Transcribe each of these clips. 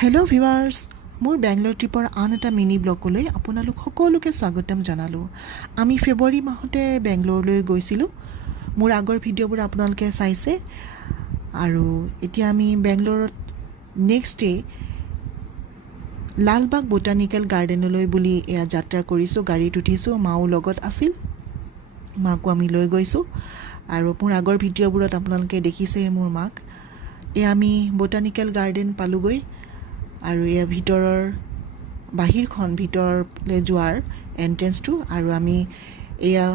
Hello' viewers, মোৰ বেংগলোৰ ট্ৰিপৰ আন এটা মিনি ব্লগলৈ আপোনালোক সকলোকে স্বাগতম জনালোঁ। আমি ফেব্ৰুৱাৰী মাহতে বেংগলোৰলৈ গৈছিলোঁ। মোৰ আগৰ ভিডিঅ'বোৰ আপোনালোকে চাইছে। আৰু এতিয়া আমি বেংগলোৰত নেক্সট ডে লালবাগ বটানিকেল গাৰ্ডেনলৈ বুলি এয়া যাত্ৰা কৰিছোঁ। গাড়ীত উঠিছোঁ, মাও লগত আছিল, মাকো আমি লৈ গৈছোঁ। আৰু মোৰ আগৰ ভিডিঅ'বোৰত আপোনালোকে দেখিছে মোৰ মাক। এয়া আমি বটানিকেল গাৰ্ডেন পালোঁগৈ। আৰু এয়া ভিতৰৰ ভিতৰলৈ যোৱাৰ এণ্ট্ৰেঞ্চটো। আৰু আমি এয়া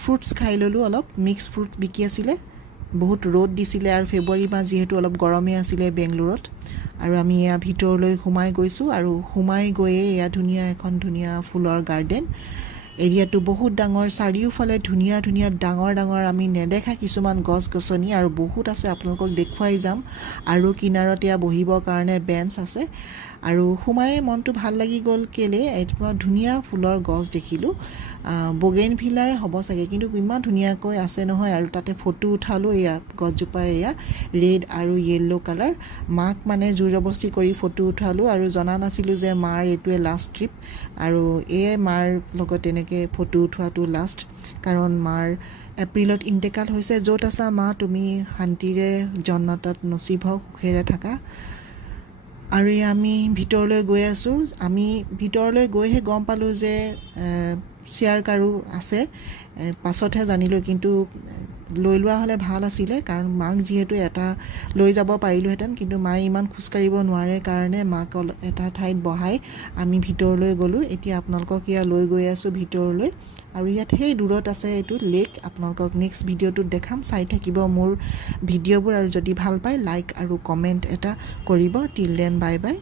ফ্ৰুটছ খাই ল'লোঁ, অলপ মিক্স ফ্ৰুট বিকি আছিলে। বহুত ৰ'দ দিছিলে আৰু ফেব্ৰুৱাৰী মাহ যিহেতু অলপ গৰমেই আছিলে বেংগলোৰত। আৰু আমি এয়া ভিতৰলৈ সোমাই গৈছোঁ। আৰু সোমাই গৈয়ে এয়া এখন ধুনীয়া ফুলৰ গাৰ্ডেন। এৰিয়াটো বহুত ডাঙৰ, চাৰিওফালে ধুনীয়া ধুনীয়া ডাঙৰ ডাঙৰ আমি নেদেখা কিছুমান গছ গছনি আৰু বহুত আছে, আপোনালোকক দেখুৱাই যাম। আৰু কিনাৰত এয়া বহিবৰ কাৰণে বেঞ্চ আছে। আৰু সোমায়ে মনটো ভাল লাগি গ'ল, কেলে এজোপা ধুনীয়া ফুলৰ গছ দেখিলোঁ। বগেনভিলাই হ'ব চাগে, কিন্তু ইমান ধুনীয়াকৈ আছে নহয়। আৰু তাতে ফটো উঠালোঁ। এয়া গছজোপা এয়া ৰেড আৰু য়েল্ল' কালাৰ। মাক মানে জোৰ জবস্তি কৰি ফটো উঠালোঁ আৰু জনা নাছিলোঁ যে মাৰ এইটোৱে লাষ্ট ট্ৰিপ। আৰু এয়াই মাৰ লগত এনেকৈ ফটো উঠোৱাটো লাষ্ট, কাৰণ মাৰ এপ্ৰিলত ইণ্টেকাল হৈছে। য'ত আছা মা, তুমি শান্তিৰে জন্নতত নচিব হওক, সুখেৰে থাকা। আৰু আমি ভিতৰলৈ গৈ আছোঁ। আমি ভিতৰলৈ গৈহে গম পালোঁ যে চেয়াৰ কাৰো আছে, পাছতহে জানিলোঁ। কিন্তু লৈ লোৱা হ'লে ভাল আছিলে, কাৰণ মাক যিহেতু এটা লৈ যাব পাৰিলোঁহেঁতেন, কিন্তু মায়ে ইমান খোজকাঢ়িব নোৱাৰে কাৰণে মাক এটা ঠাইত বহাই আমি ভিতৰলৈ গ'লোঁ। এতিয়া আপোনালোকক এয়া লৈ গৈ আছোঁ ভিতৰলৈ। আৰু ইয়াত সেই দূৰত আছে এইটো লেক। আপোনালোকক নেক্সট ভিডিঅ'টোত দেখাম, চাই থাকিব মোৰ ভিডিঅ'বোৰ। আৰু যদি ভাল পায় লাইক আৰু কমেণ্ট এটা কৰিব। Till then bye bye.